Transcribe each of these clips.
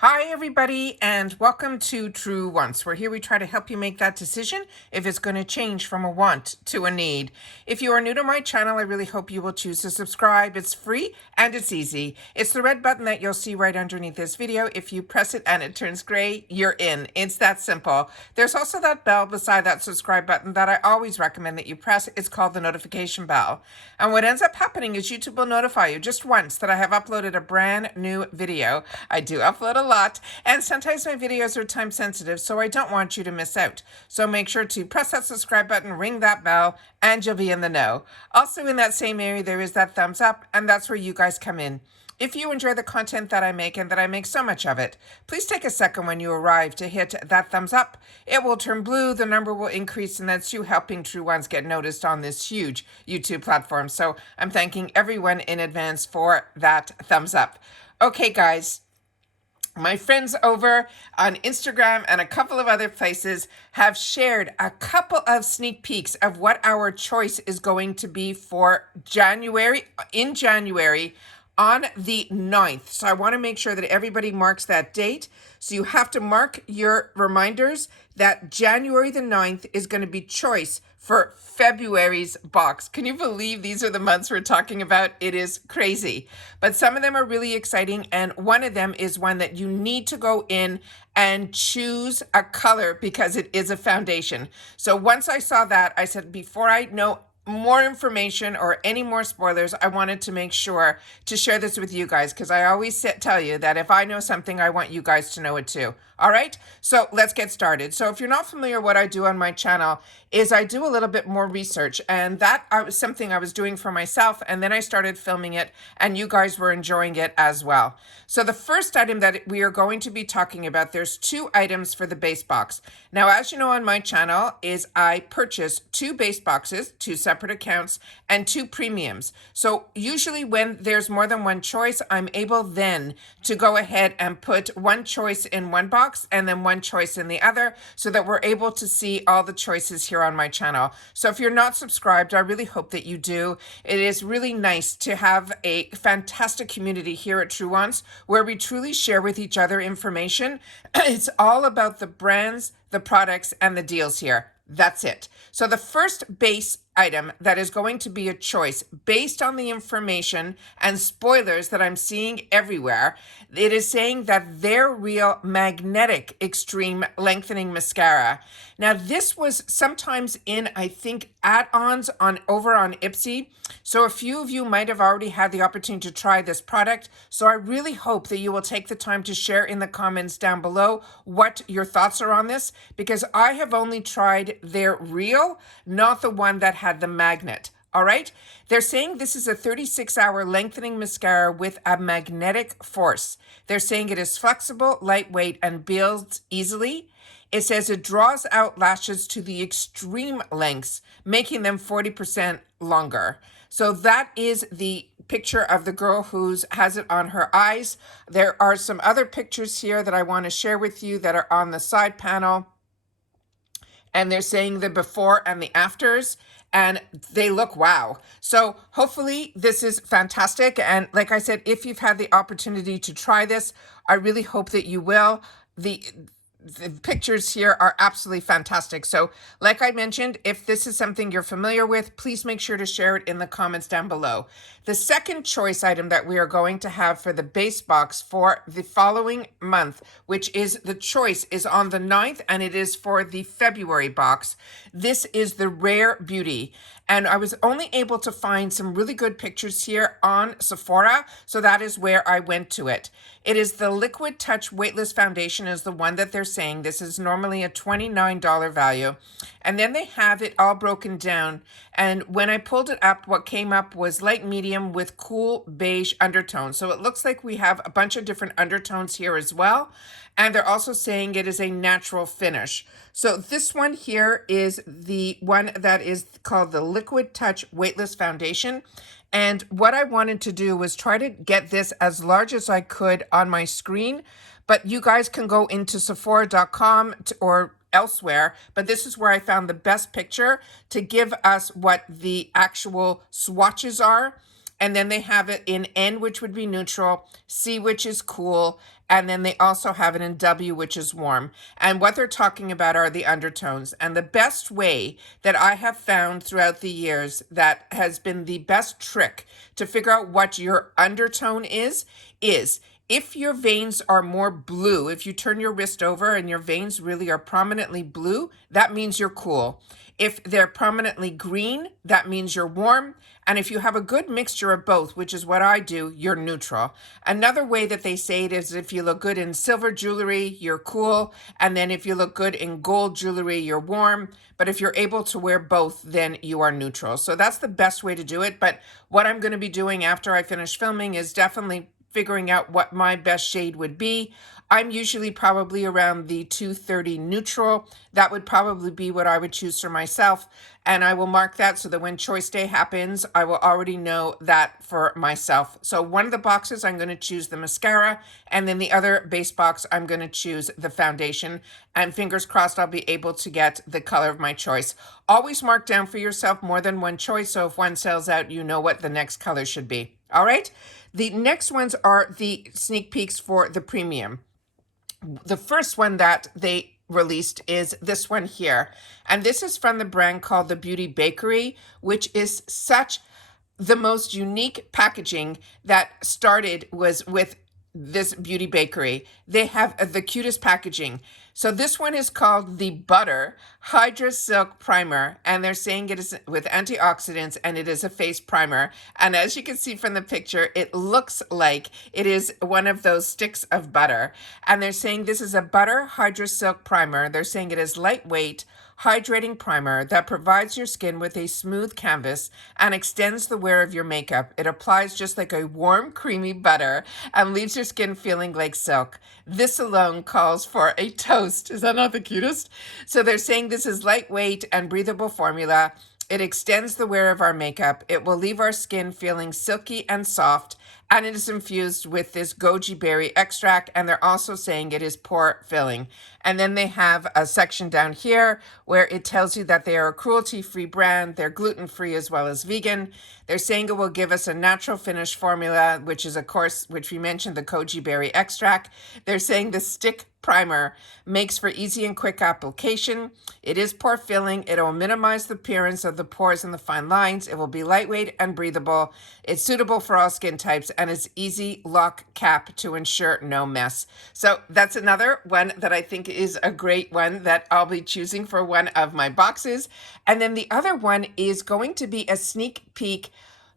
Hi, everybody, and welcome to True Wants, where here we try to help you make that decision if it's going to change from a want to a need. If you are new to my channel, I really hope you will choose to subscribe. It's free and it's easy. It's the red button that you'll see right underneath this video. If you press it and it turns gray, you're in. It's that simple. There's also that bell beside that subscribe button that I always recommend that you press. It's called the notification bell. And what ends up happening is YouTube will notify you just once that I have uploaded a brand new video. I do upload a lot, and sometimes my videos are time sensitive, so I don't want you to miss out. So make sure to press that subscribe button, ring that bell, and you'll be in the know. Also in that same area, there is that thumbs up, and that's where you guys come in. If you enjoy the content that I make and that I make so much of it, please take a second when you arrive to hit that thumbs up. It will turn blue, the number will increase, and that's you helping True Ones get noticed on this huge YouTube platform. So I'm thanking everyone in advance for that thumbs up. Okay, guys. My friends over on Instagram and a couple of other places have shared a couple of sneak peeks of what our choice is going to be for January, on the 9th. So I want to make sure that everybody marks that date. So you have to mark your reminders that January the 9th is going to be choice for February's box. Can you believe these are the months we're talking about? It is crazy. But some of them are really exciting, and one of them is one that you need to go in and choose a color because it is a foundation. So once I saw that, I said, before I know more information or any more spoilers, I wanted to make sure to share this with you guys, because I always tell you that if I know something, I want you guys to know it too. All right, so let's get started. So if you're not familiar, what I do on my channel is I do a little bit more research, and that was something I was doing for myself, and then I started filming it, and you guys were enjoying it as well. So the first item that we are going to be talking about, there's two items for the base box. Now, as you know, on my channel is I purchase two base boxes, two separate accounts, and two premiums. So usually when there's more than one choice, I'm able then to go ahead and put one choice in one box and then one choice in the other, so that we're able to see all the choices here on my channel. So if you're not subscribed, I really hope that you do. It is really nice to have a fantastic community here at True Ones, where we truly share with each other information. It's all about the brands, the products, and the deals here. That's it. So the first base item that is going to be a choice based on the information and spoilers that I'm seeing everywhere, it is saying that They're Real Magnetic Extreme Lengthening Mascara. Now, this was sometimes in, I think, add-ons over on Ipsy. So a few of you might have already had the opportunity to try this product. So I really hope that you will take the time to share in the comments down below what your thoughts are on this, because I have only tried They're Real, not the one that had the magnet. All right. They're saying this is a 36-hour lengthening mascara with a magnetic force. They're saying it is flexible, lightweight, and builds easily. It says it draws out lashes to the extreme lengths, making them 40% longer. So that is the picture of the girl who has it on her eyes. There are some other pictures here that I want to share with you that are on the side panel. And they're saying the before and the afters, and they look wow. So hopefully this is fantastic. And like I said, if you've had the opportunity to try this, I really hope that you will. The pictures here are absolutely fantastic. So like I mentioned, if this is something you're familiar with, please make sure to share it in the comments down below. The second choice item that we are going to have for the base box for the following month, which is the choice, is on the 9th, and it is for the February box. This is the Rare Beauty. And I was only able to find some really good pictures here on Sephora, so that is where I went to it. It is the Liquid Touch Weightless Foundation is the one that they're saying. This is normally a $29 value. And then they have it all broken down. And when I pulled it up, what came up was light medium with cool beige undertones. So it looks like we have a bunch of different undertones here as well. And they're also saying it is a natural finish. So this one here is the one that is called the Liquid Touch Weightless Foundation. And what I wanted to do was try to get this as large as I could on my screen. But you guys can go into Sephora.com or elsewhere, but this is where I found the best picture to give us what the actual swatches are. And then they have it in N, which would be neutral, C, which is cool, and then they also have it in W, which is warm. And what they're talking about are the undertones. And the best way that I have found throughout the years that has been the best trick to figure out what your undertone is if your veins are more blue, if you turn your wrist over and your veins really are prominently blue, that means you're cool. If they're prominently green, that means you're warm. And if you have a good mixture of both, which is what I do, you're neutral. Another way that they say it is if you look good in silver jewelry, you're cool. And then if you look good in gold jewelry, you're warm. But if you're able to wear both, then you are neutral. So that's the best way to do it. But what I'm going to be doing after I finish filming is definitely figuring out what my best shade would be. I'm usually probably around the 230 neutral. That would probably be what I would choose for myself. And I will mark that so that when choice day happens, I will already know that for myself. So one of the boxes, I'm going to choose the mascara. And then the other base box, I'm going to choose the foundation. And fingers crossed, I'll be able to get the color of my choice. Always mark down for yourself more than one choice. So if one sells out, you know what the next color should be. All right. The next ones are the sneak peeks for the premium. The first one that they released is this one here. And this is from the brand called the Beauty Bakery, which is such the most unique packaging that started was with this Beauty Bakery. They have the cutest packaging. So this one is called the Butter Hydra Silk Primer, and they're saying it is with antioxidants and it is a face primer. And as you can see from the picture, it looks like it is one of those sticks of butter. And they're saying this is a Butter Hydra Silk Primer. They're saying it is lightweight, hydrating primer that provides your skin with a smooth canvas and extends the wear of your makeup. It applies just like a warm, creamy butter and leaves your skin feeling like silk. This alone calls for a toast. Is that not the cutest? So they're saying this is lightweight and breathable formula. It extends the wear of our makeup. It will leave our skin feeling silky and soft, and it is infused with this goji berry extract, and they're also saying it is pore filling. And then they have a section down here where it tells you that they are a cruelty-free brand. They're gluten-free as well as vegan. They're saying it will give us a natural finish formula, which is, of course, which we mentioned, the goji berry extract. They're saying the stick primer makes for easy and quick application. It is pore filling. It will minimize the appearance of the pores and the fine lines. It will be lightweight and breathable. It's suitable for all skin types, and it's easy lock cap to ensure no mess. So that's another one that I think is a great one that I'll be choosing for one of my boxes. And then the other one is going to be a sneak peek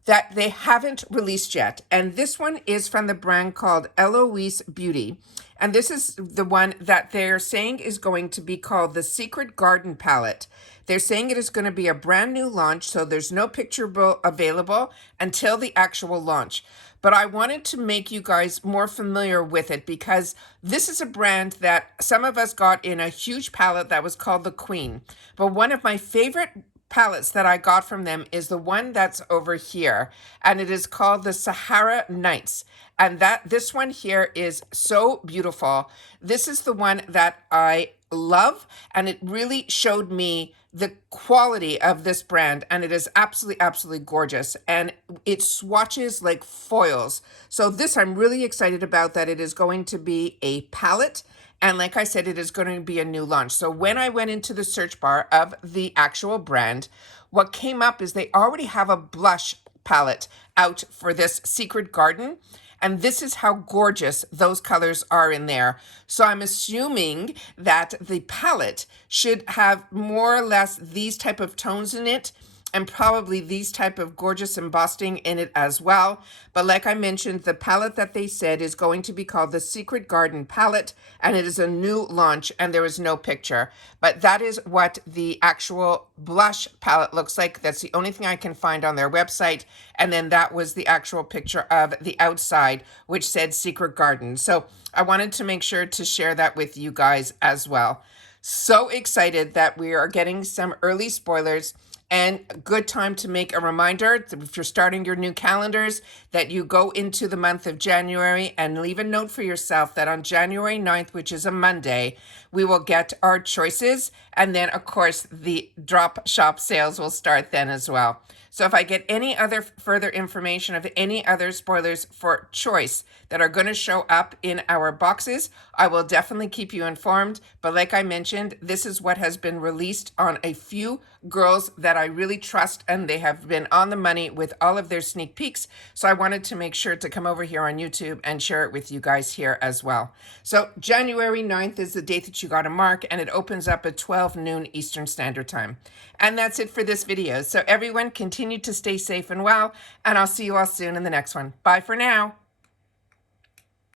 that they haven't released yet. And this one is from the brand called Eloise Beauty. And this is the one that they're saying is going to be called the Secret Garden Palette. They're saying it is going to be a brand new launch, so there's no picture available until the actual launch. But I wanted to make you guys more familiar with it because this is a brand that some of us got in a huge palette that was called the Queen. But one of my favorite palettes that I got from them is the one that's over here, and it is called the Sahara Nights. And this one here is so beautiful. This is the one that I love, and it really showed me the quality of this brand, and it is absolutely gorgeous, and it swatches like foils. So this I'm really excited about, that it is going to be a palette. And like I said, it is going to be a new launch. So when I went into the search bar of the actual brand, what came up is they already have a blush palette out for this Secret Garden. And this is how gorgeous those colors are in there. So I'm assuming that the palette should have more or less these type of tones in it, and probably these type of gorgeous embossing in it as well. But like I mentioned, the palette that they said is going to be called the Secret Garden Palette, and it is a new launch, and there is no picture. But that is what the actual blush palette looks like. That's the only thing I can find on their website. And then that was the actual picture of the outside, which said Secret Garden. So I wanted to make sure to share that with you guys as well. So excited that we are getting some early spoilers. And a good time to make a reminder, if you're starting your new calendars, that you go into the month of January and leave a note for yourself that on January 9th, which is a Monday, we will get our choices. And then, of course, the drop shop sales will start then as well. So if I get any other further information of any other spoilers for choice that are going to show up in our boxes, I will definitely keep you informed. But like I mentioned, this is what has been released on a few girls that I really trust, and they have been on the money with all of their sneak peeks. So I wanted to make sure to come over here on YouTube and share it with you guys here as well. So January 9th is the date that you got to mark, and it opens up at 12 noon Eastern Standard Time. And that's it for this video. So everyone, continue to stay safe and well, and I'll see you all soon in the next one. Bye for now.